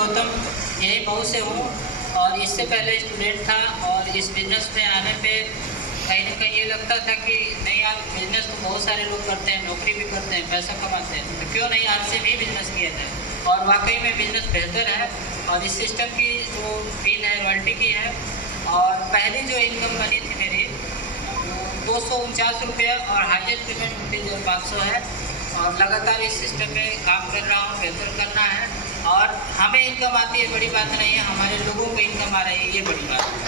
गौतम, यही मऊ से हूँ और इससे पहले स्टूडेंट था। और इस बिज़नेस में आने पे कहीं ना कहीं ये लगता था कि नहीं यार, बिज़नेस तो बहुत सारे लोग करते हैं, नौकरी भी करते हैं, पैसा कमाते हैं, तो क्यों नहीं आज से भी बिज़नेस किया जाए। और वाकई में बिज़नेस बेहतर है। और इस सिस्टम की जो पिन है रॉयल्टी की है। और पहली जो इनकम बनी थी मेरी 249 रुपये और हाईएस्ट पेमेंट 29,500 है। और लगातार इस सिस्टम में काम कर रहा हूँ, बेहतर करना है। और हमें इनकम आती है बड़ी बात नहीं है, हमारे लोगों को इनकम आ रही है, ये बड़ी बात है।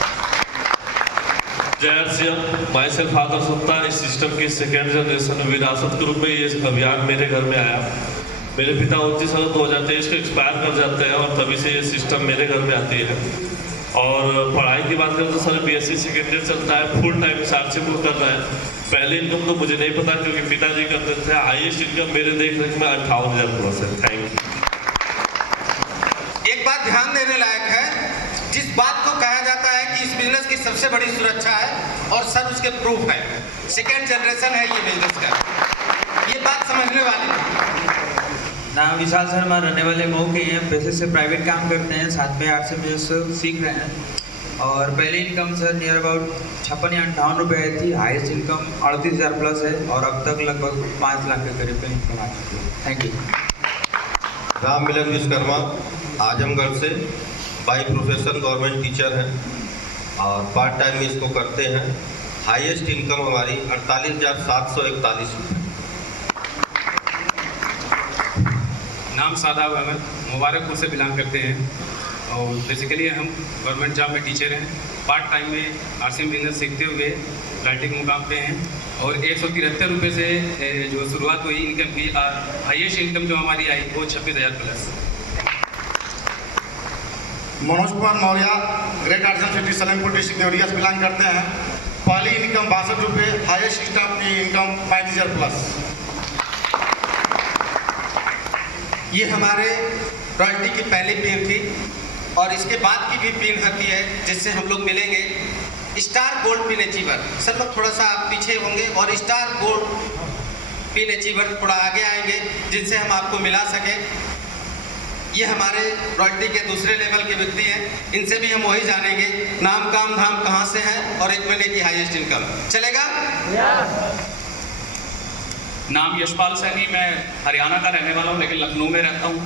जय Shri Ram. My self father सत्ता। इस सिस्टम की सेकेंड जनरेशन विरासत के रूप में ये अभियान मेरे घर में आया। मेरे पिता 29 साल 2023 को एक्सपायर कर जाते हैं और तभी से ये सिस्टम मेरे घर में आती है। और पढ़ाई की बात करें तो सर BSc सेकेंड ईयर चलता है, फुल टाइम साथ से वो कर रहा है। पहले इनकम तो मुझे नहीं पता क्योंकि पिताजी करते थे। हाईएस्ट इनकम मेरे देख रेख में 58,000 है। Thank you. एक बात ध्यान देने लायक है, जिस बात को कहा जाता है कि इस बिजनेस की सबसे बड़ी सुरक्षा है और सर उसके प्रूफ है, सेकेंड जनरेशन है ये बिजनेस का, ये बात समझने वाली है। नाम विशाल शर्मा, रहने वाले मऊ के हैं। पैसे से प्राइवेट काम करते हैं, साथ में आर्ट से बिजनेस सीख रहे हैं। और पहली इनकम सर नियर अबाउट 56 या 58 रुपये आई थी। हाईएस्ट इनकम 38,000 प्लस है और अब तक लगभग 5 लाख के करीब इनकम आ चुकी है। Thank you. राम मिलन विश्वकर्मा, आजमगढ़ से, बाई प्रोफेशन गवर्नमेंट टीचर हैं और पार्ट टाइम में इसको करते हैं। हाईएस्ट इनकम हमारी 48,741 रुपये। नाम सादाब अहमद, मुबारकपुर से बिलोंग करते हैं और बेसिकली हम गवर्नमेंट जॉब में टीचर हैं। पार्ट टाइम में RCM बिजनेस सीखते हुए लाइटिंग के मुकाम पे हैं। और 173 रुपये से जो शुरुआत हुई इनकम की, हाईएस्ट इनकम जो हमारी आई वो 26,000 plus. Manoj Kumar Maurya, great artisan city Salempur district Deoria से बिलोंग करते हैं। पहली इनकम 62 रुपये, हाईएस्ट स्टाफ की इनकम 35,000 प्लस। ये हमारे रॉयल्टी की पहली पिन थी और इसके बाद की भी पिन होती है जिससे हम लोग मिलेंगे। स्टार गोल्ड पिन अचीवर, सब लोग थोड़ा सा पीछे होंगे और स्टार गोल्ड पिन अचीवर थोड़ा आगे आएंगे जिनसे हम आपको मिला सके। ये हमारे रॉयल्टी के दूसरे लेवल के व्यक्ति हैं, इनसे भी हम वही जानेंगे नाम काम धाम कहाँ से है और एक महीने की हाईएस्ट इनकम। चलेगा? नाम यशपाल सैनी, मैं हरियाणा का रहने वाला हूँ लेकिन लखनऊ में रहता हूँ।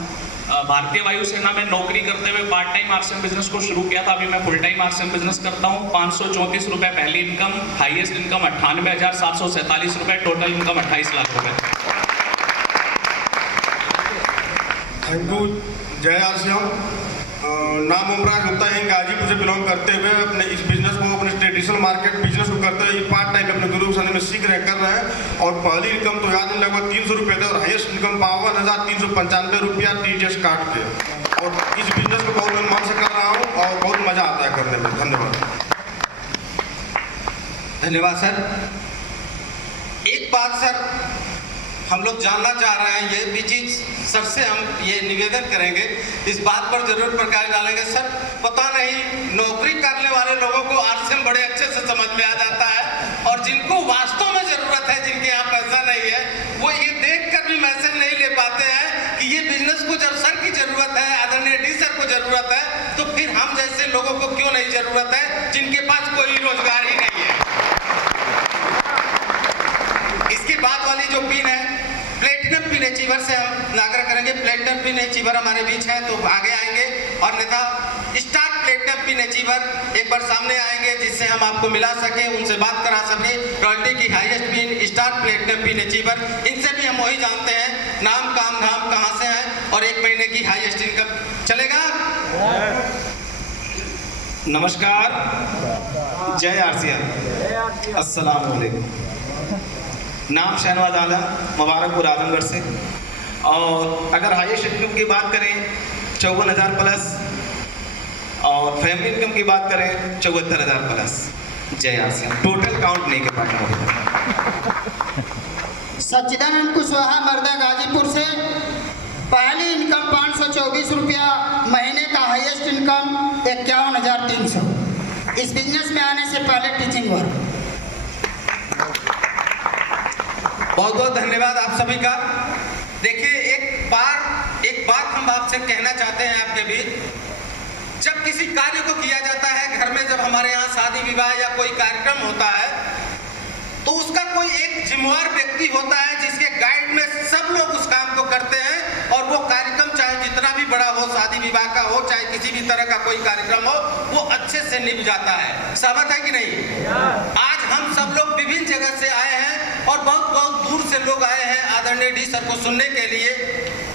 भारतीय वायुसेना में नौकरी करते हुए पार्ट टाइम RCM बिजनेस को शुरू किया था। अभी मैं फुल टाइम RCM बिजनेस करता हूँ। 534 रुपये पहली इनकम, हाईएस्ट इनकम 98,747 रुपये, टोटल इनकम 28 लाख रुपये। Thank you. जय RCM। नाम उमरान गुप्ता है, गाजीपुर से बिलोंग करते हुए अपने इस बिजनेस को, अपने ट्रेडिशनल मार्केट बिजनेस को करते हुए पार्ट टाइम अपने गुरु के में सीख रहे कर रहे हैं। और पहली इनकम तो याद लगभग 300 रुपये थे और हाईएस्ट इनकम 52,395 रुपया TTS काट के। और इस बिजनेस को बहुत मन से कर रहा हूँ और बहुत मज़ा आता है करने में। धन्यवाद। धन्यवाद सर। एक बात सर हम लोग जानना चाह रहे हैं, ये भी चीज़ सर से हम ये निवेदन करेंगे, इस बात पर जरूर प्रकाश डालेंगे। सर पता नहीं नौकरी करने वाले लोगों को RCM बड़े अच्छे से समझ में आ जाता है और जिनको वास्तव में ज़रूरत है, जिनके यहाँ पैसा नहीं है, वो ये देख कर भी मैसेज नहीं ले पाते हैं कि ये बिजनेस को जब सर की ज़रूरत है, आदरणीय D सर को ज़रूरत है, तो फिर हम जैसे लोगों को क्यों नहीं ज़रूरत है जिनके पास कोई रोजगार ही नहीं है। इसके बाद वाली जो पिन है प्लेटिनम पिन अचीवर से हम नागर करेंगे। प्लेटिनम पिन अचीवर हमारे बीच हैं तो आगे आएंगे और अन्यथा स्टार प्लेटिनम पिन अचीवर एक बार सामने आएंगे जिससे हम आपको मिला सके, उनसे बात करा सके। रॉयल्टी की highest pin star platinum pin achiever, इनसे भी हम वही जानते हैं नाम काम धाम कहाँ से है और एक महीने की हाईएस्ट इनकम। चलेगा? नमस्कार, जय RCM, अस्सलाम वालेकुम। नाम शहनवाज आला, मुबारकपुर आजमगढ़ से। और अगर हाईएस्ट इनकम की बात करें 54,000 प्लस और फैमिली इनकम की बात करें 74,000 प्लस। जय RCM। टोटल काउंट नहीं कर पाएंगे। सच्चिदानंद कुशवाहा, मर्दा, गाजीपुर से। पहली इनकम 524 रुपया, महीने का हाईएस्ट इनकम 51,300। इस बिजनेस में आने से पहले टीचिंग वर्क। बहुत बहुत धन्यवाद आप सभी का। देखिए एक बात हम आपसे से कहना चाहते हैं आपके बीच, जब किसी कार्य को किया जाता है घर में, जब हमारे यहाँ शादी विवाह या कोई कार्यक्रम होता है, तो उसका कोई एक जिम्मेवार व्यक्ति होता है जिसके गाइड में सब लोग उस काम को करते हैं और वो कार्यक्रम चाहे जितना भी बड़ा हो, शादी विवाह का हो, चाहे किसी भी तरह का कोई कार्यक्रम हो, वो अच्छे से निभ जाता है। सहमत है कि नहीं? आज हम सब लोग विभिन्न जगह से आए हैं और बहुत बहुत दूर से लोग आए हैं आदरणीय डी सर को सुनने के लिए।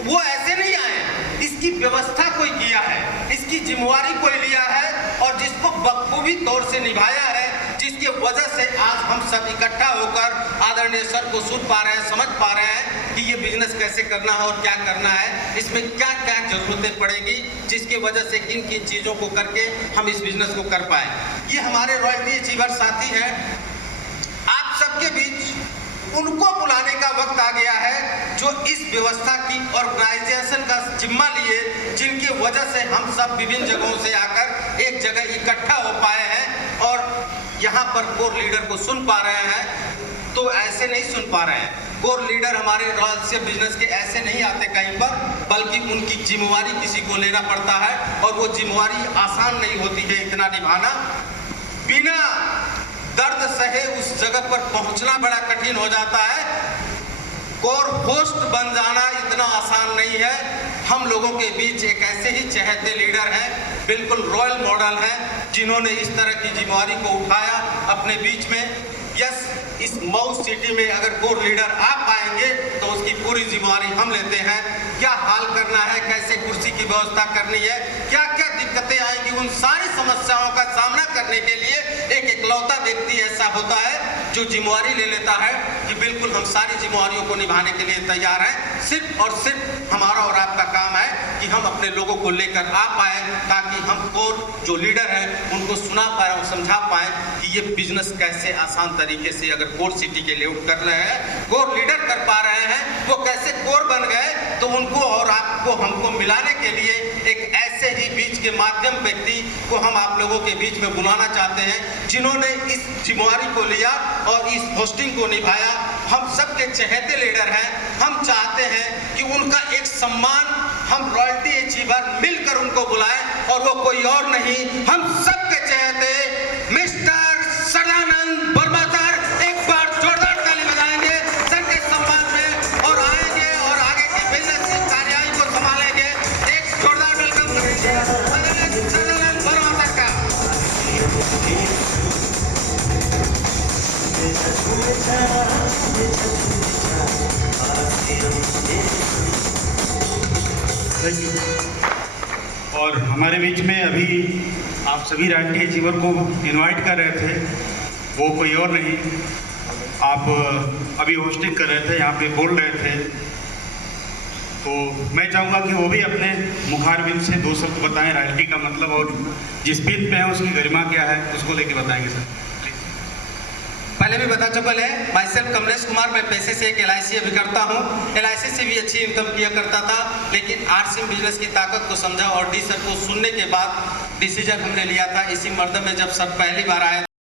वो ऐसे नहीं आए, इसकी व्यवस्था कोई किया है, इसकी जिम्मेवारी कोई लिया है और जिसको बखूबी तौर से निभाया है, जिसकी वजह से आज हम सब इकट्ठा होकर आदरणीय सर को सुन पा रहे हैं, समझ पा रहे हैं कि ये बिजनेस कैसे करना है और क्या करना है, इसमें क्या क्या जरूरतें पड़ेगी, जिसकी वजह से किन किन चीज़ों को करके हम इस बिजनेस को कर पाए। ये हमारे रॉयल्टी अचीवर साथी हैं, आप सबके बीच उनको बुलाने का वक्त आ गया है जो इस व्यवस्था की ऑर्गेनाइजेशन का जिम्मा लिए, जिनकी वजह से हम सब विभिन्न जगहों से आकर एक जगह इकट्ठा हो पाए हैं और यहाँ पर कोर लीडर को सुन पा रहे हैं। तो ऐसे नहीं सुन पा रहे हैं, कोर लीडर हमारे रॉयल से बिजनेस के ऐसे नहीं आते कहीं पर, बल्कि उनकी जिम्मेवारी किसी को लेना पड़ता है और वो जिम्मेवारी आसान नहीं होती है इतना निभाना। बिना दर्द सहे उस जगह पर पहुंचना बड़ा कठिन हो जाता है। कोर होस्ट बन जाना इतना आसान नहीं है। हम लोगों के बीच एक ऐसे ही चहेते लीडर हैं, बिल्कुल रॉयल मॉडल हैं, जिन्होंने इस तरह की जिम्मेवारी को उठाया अपने बीच में। यस, इस मऊ सिटी में अगर कोर लीडर आ पाएंगे तो उसकी पूरी जिम्मेवारी हम लेते हैं। क्या हाल करना है, कैसे कुर्सी की व्यवस्था करनी है, क्या क्या दिक्कतें आएंगी, उन सारी समस्याओं का सामना करने के लिए एक इकलौता व्यक्ति ऐसा होता है जो जिम्मेवारी ले लेता है कि बिल्कुल हम सारी जिम्मेवारियों को निभाने के लिए तैयार हैं। सिर्फ और सिर्फ हमारा और आपका काम है कि हम अपने लोगों को लेकर आ पाए, ताकि हम कोर जो लीडर हैं उनको सुना पाए और समझा पाए कि ये बिजनेस कैसे आसान तरीके से अगर कोर सिटी के लिए कर रहे हैं, कोर लीडर कर पा रहे हैं, वो कैसे कोर बन गए। तो उनको और आपको हमको मिलाने के लिए एक ऐसे ही बीच के माध्यम व्यक्ति को हम आप लोगों के बीच में बुलाना चाहते हैं, जिन्होंने इस जिम्मेवारी को लिया और इस होस्टिंग को निभाया। हम सबके चहेते लीडर हैं, हम चाहते हैं कि उनका एक सम्मान हम रॉयल्टी अचीवर मिलकर उनको बुलाएं और वो कोई और नहीं, हम सबके चहेते मिस्टर सदानंद वर्मा सर। एक बार जोरदार ताली बजाएंगे सर के सम्मान में और आएंगे और आगे के बिजनेस की कार्रवाई को संभालेंगे। एक जोरदार वेलकम करेंगे सदानंद वर्मा सर का। और हमारे बीच में अभी आप सभी रॉयल्टी अचीवर को इनवाइट कर रहे थे, वो कोई और नहीं, आप अभी होस्टिंग कर रहे थे, यहाँ पे बोल रहे थे, तो मैं चाहूँगा कि वो भी अपने मुखारबिंद से दो शब्द बताएं रॉयल्टी का मतलब और जिस पिन पे है उसकी गरिमा क्या है उसको लेके बताएंगे सर। पहले भी बता चुका है, माई सेल्फ कमलेश कुमार, मैं पैसे से एक LIC अभी करता हूँ। LIC से भी अच्छी इनकम किया करता था, लेकिन RCM बिजनेस की ताकत को समझा और डी सर को सुनने के बाद डिसीजन हमने लिया था। इसी मर्द में जब सर पहली बार आए